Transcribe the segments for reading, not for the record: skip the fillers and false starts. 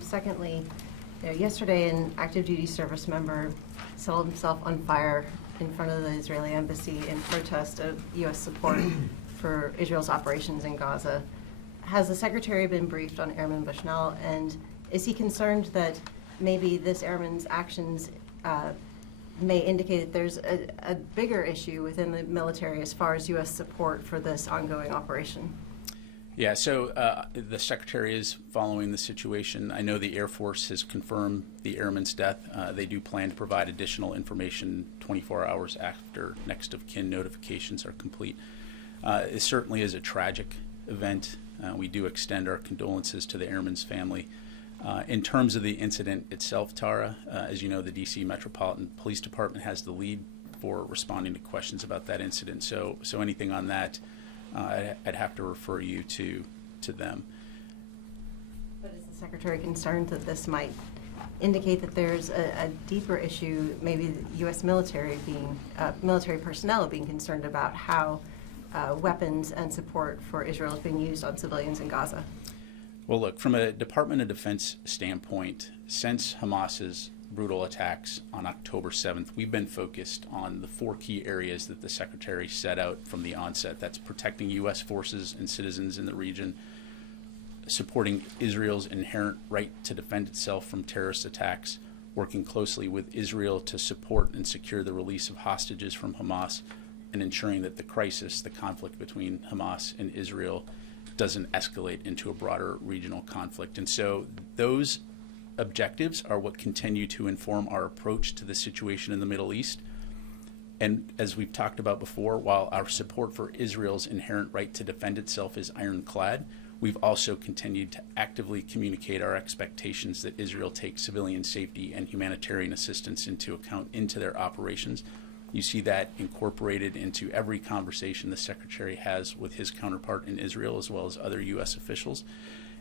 Secondly, yesterday an active duty service member set himself on fire in front of the Israeli embassy in protest of U.S. support for Israel's operations in Gaza. Has the Secretary been briefed on Airman Bushnell, and is he concerned that maybe this airman's actions may indicate that there's a bigger issue within the military as far as U.S. support for this ongoing operation? Yeah, so the Secretary is following the situation. I know the Air Force has confirmed the airman's death. They do plan to provide additional information 24 hours after next of kin notifications are complete. It certainly is a tragic event. We do extend our condolences to the airman's family. In terms of the incident itself, Tara, as you know, the D.C. Metropolitan Police Department has the lead for responding to questions about that incident. So anything on that, I'd have to refer you to them. But is the Secretary concerned that this might indicate that there's a deeper issue, maybe the U.S. military personnel being concerned about how weapons and support for Israel is being used on civilians in Gaza? Well, look, from a Department of Defense standpoint, since Hamas's brutal attacks on October 7th, we've been focused on the 4 key areas that the Secretary set out from the onset. That's protecting U.S. forces and citizens in the region, supporting Israel's inherent right to defend itself from terrorist attacks, working closely with Israel to support and secure the release of hostages from Hamas, and ensuring that the crisis, the conflict between Hamas and Israel, doesn't escalate into a broader regional conflict. And so those objectives are what continue to inform our approach to the situation in the Middle East. And as we've talked about before, while our support for Israel's inherent right to defend itself is ironclad, we've also continued to actively communicate our expectations that Israel take civilian safety and humanitarian assistance into account into their operations. You see that incorporated into every conversation the Secretary has with his counterpart in Israel, as well as other U.S. officials.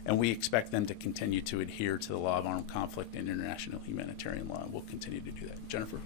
And we expect them to continue to adhere to the law of armed conflict and international humanitarian law. We'll continue to do that. Jennifer?